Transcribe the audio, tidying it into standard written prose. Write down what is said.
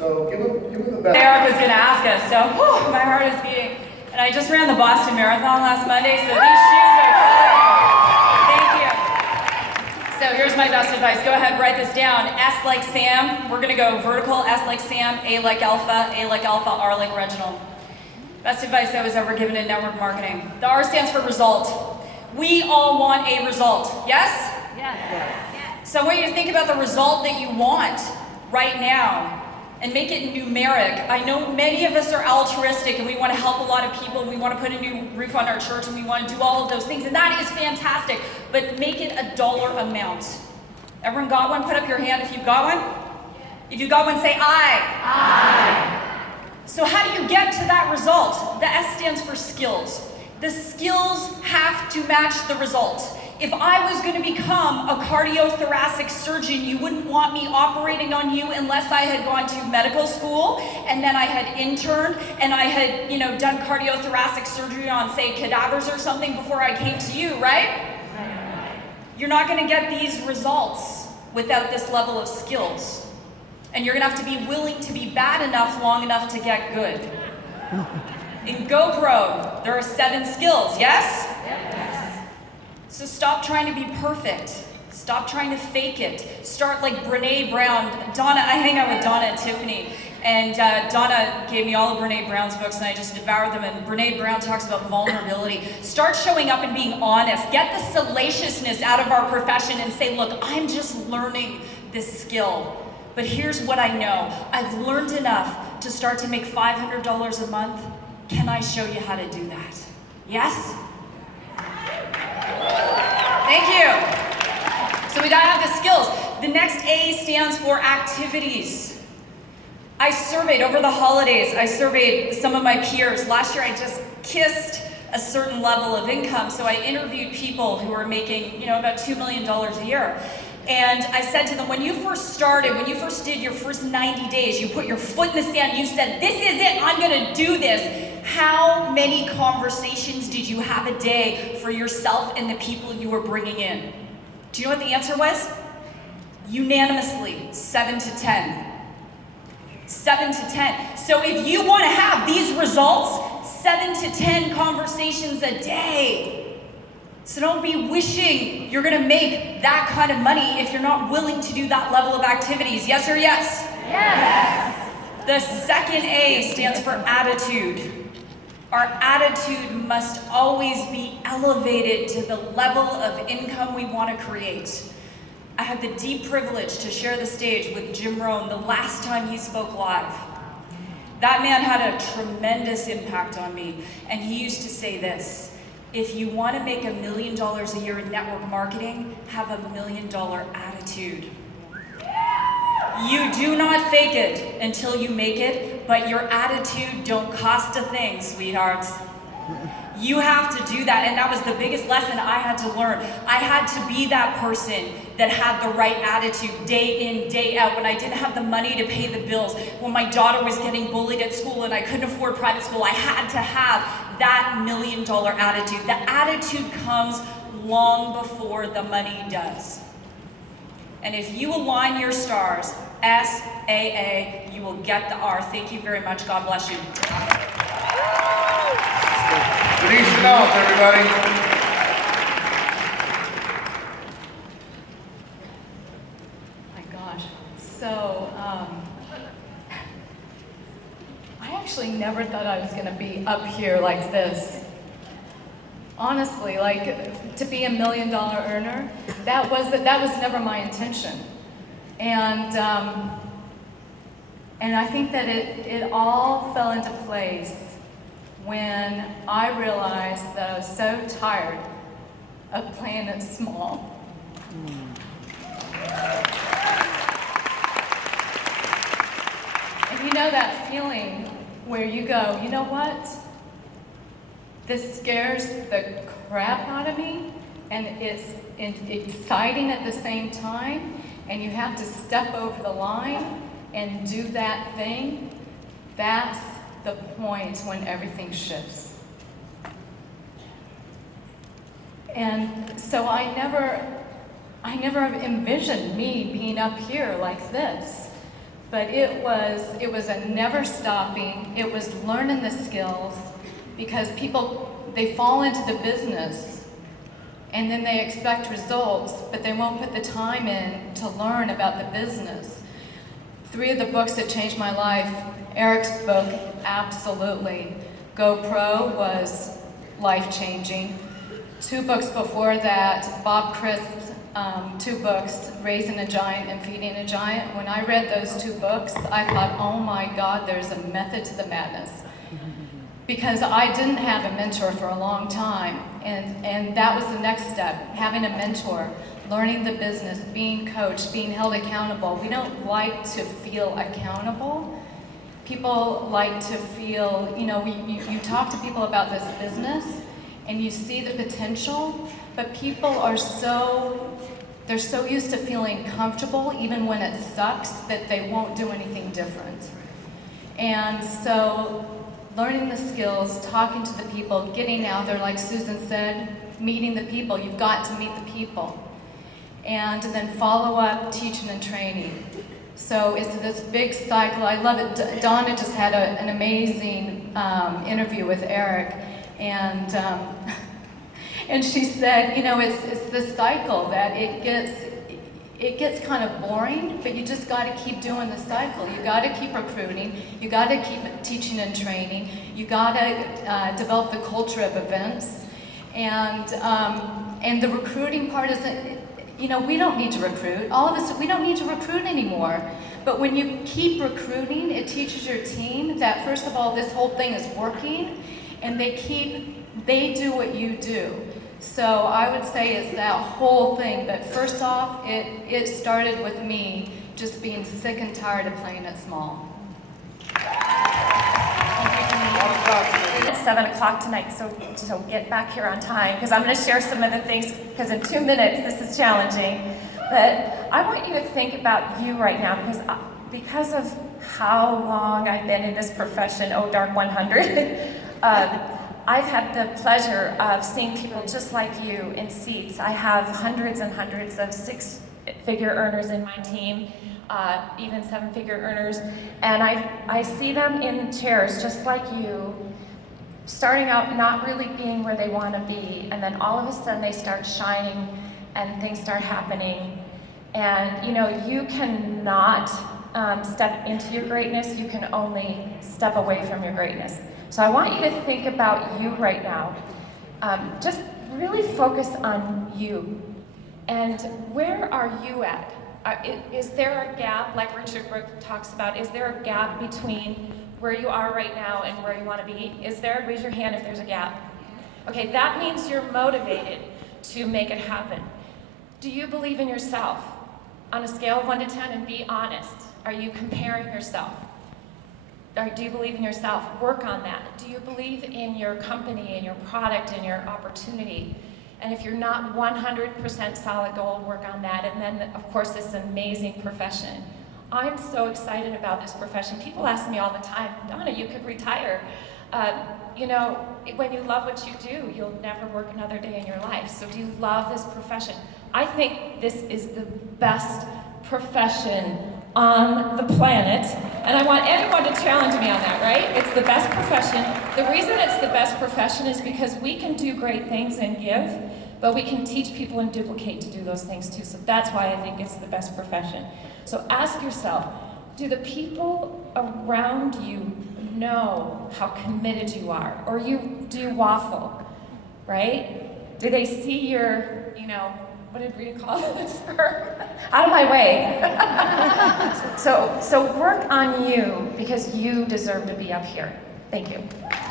So give them the best. Erica's going to ask us, so whew, my heart is beating. And I just ran the Boston Marathon last Monday, so these shoes are killing. Thank you. So here's my best advice. Go ahead, write this down. S like Sam. We're going to go vertical. S like Sam. A like Alpha. A like Alpha. R like Reginald. Best advice I was ever given in network marketing. The R stands for result. We all want a result. Yes? Yes. So I want you to think about the result that you want right now and make it numeric. I know many of us are altruistic and we want to help a lot of people and we want to put a new roof on our church and we want to do all of those things, and that is fantastic, but make it a dollar amount. Everyone got one? Put up your hand if you've got one. If you got one, say I. I. So how do you get to that result? The S stands for skills. The skills have to match the result. If I was going to become a cardiothoracic surgeon, you wouldn't want me operating on you unless I had gone to medical school and then I had interned and I had, done cardiothoracic surgery on, say, cadavers or something before I came to you, right? You're not going to get these results without this level of skills. And you're going to have to be willing to be bad enough long enough to get good. In GoPro, there are 7 skills, yes? Yes. So stop trying to be perfect. Stop trying to fake it. Start like Brene Brown. Donna, I hang out with Donna and Tiffany, and Donna gave me all of Brene Brown's books, and I just devoured them, and Brene Brown talks about vulnerability. Start showing up and being honest. Get the salaciousness out of our profession and say, look, I'm just learning this skill. But here's what I know. I've learned enough to start to make $500 a month. Can I show you how to do that? Yes? Thank you. So we gotta have the skills. The next A stands for activities. I surveyed over the holidays, I surveyed some of my peers. Last year I just kissed a certain level of income, so I interviewed people who were making, about $2 million a year. And I said to them, when you first started, when you first did your first 90 days, you put your foot in the sand, you said, this is it, I'm gonna do this. How many conversations did you have a day for yourself and the people you were bringing in? Do you know what the answer was? Unanimously, 7 to 10. 7 to 10. So if you wanna have these results, 7 to 10 conversations a day. So don't be wishing you're gonna make that kind of money if you're not willing to do that level of activities. Yes or yes? Yes. The second A stands for attitude. Our attitude must always be elevated to the level of income we want to create. I had the deep privilege to share the stage with Jim Rohn the last time he spoke live. That man had a tremendous impact on me, and he used to say this: if you want to make $1 million a year in network marketing, have $1 million attitude. You do not fake it until you make it, but your attitude don't cost a thing, sweethearts. You have to do that, and that was the biggest lesson I had to learn. I had to be that person that had the right attitude day in, day out, when I didn't have the money to pay the bills, when my daughter was getting bullied at school and I couldn't afford private school. I had to have that $1 million attitude. The attitude comes long before the money does. And if you align your stars, S-A-A, you will get the R. Thank you very much. God bless you. Denise Chenault, everybody. My gosh. So, I actually never thought I was going to be up here like this. Honestly, to be $1 million earner, that was never my intention. And I think that it all fell into place when I realized that I was so tired of playing it small. And you know that feeling where you go, you know what? This scares the crap out of me, and it's exciting at the same time, and you have to step over the line and do that thing. That's the point when everything shifts. And so I never envisioned me being up here like this. But it was a never stopping. It was learning the skills, because people, they fall into the business and then they expect results, but they won't put the time in to learn about the business. 3 of the books that changed my life, Eric's book, absolutely. GoPro was life-changing. 2 books before that, Bob Crisp's 2 books, Raising a Giant and Feeding a Giant. When I read those 2 books, I thought, oh my God, there's a method to the madness. Because I didn't have a mentor for a long time, and that was the next step, having a mentor, learning the business, being coached, being held accountable. We don't like to feel accountable. People like to feel, you talk to people about this business and you see the potential, but people are they're so used to feeling comfortable even when it sucks that they won't do anything different. And so learning the skills, talking to the people, getting out there, like Susan said, meeting the people. You've got to meet the people. And then follow up, teaching and training. So it's this big cycle. I love it. Donna just had an amazing interview with Eric, and she said, it's this cycle that it gets kind of boring, but you just got to keep doing the cycle. You got to keep recruiting. You got to keep teaching and training. You got to develop the culture of events, and the recruiting part isn't. We don't need to recruit. All of us, we don't need to recruit anymore. But when you keep recruiting, it teaches your team that, first of all, this whole thing is working, and they do what you do. So I would say it's that whole thing. But first off, it started with me just being sick and tired of playing it small. It's 7 o'clock tonight, so get back here on time, because I'm going to share some of the things, because in 2 minutes this is challenging. But I want you to think about you right now, because of how long I've been in this profession, oh dark 100, I've had the pleasure of seeing people just like you in seats. I have hundreds and hundreds of 6-figure earners in my team, even 7-figure earners, and I see them in chairs just like you, starting out not really being where they want to be, and then all of a sudden they start shining and things start happening. And you cannot step into your greatness, you can only step away from your greatness. So I want you to think about you right now. Just really focus on you. And where are you at? Is there a gap, like Richard Brooke talks about, is there a gap between where you are right now and where you want to be? Is there? Raise your hand if there's a gap. Okay, that means you're motivated to make it happen. Do you believe in yourself? On a scale of 1 to 10, and be honest, are you comparing yourself? Or do you believe in yourself? Work on that. Do you believe in your company, in your product, in your opportunity? And if you're not 100% solid gold, work on that. And then, of course, this amazing profession. I'm so excited about this profession. People ask me all the time, Donna, you could retire. When you love what you do, you'll never work another day in your life. So do you love this profession? I think this is the best profession on the planet, and I want anyone to challenge me on that, right? It's the best profession. The reason it's the best profession is because we can do great things and give, but we can teach people and duplicate to do those things too. So that's why I think it's the best profession. So ask yourself, do the people around you know how committed you are? Or do you waffle, right? Do they see your, what did Rita call this? Out of my way. So work on you, because you deserve to be up here. Thank you.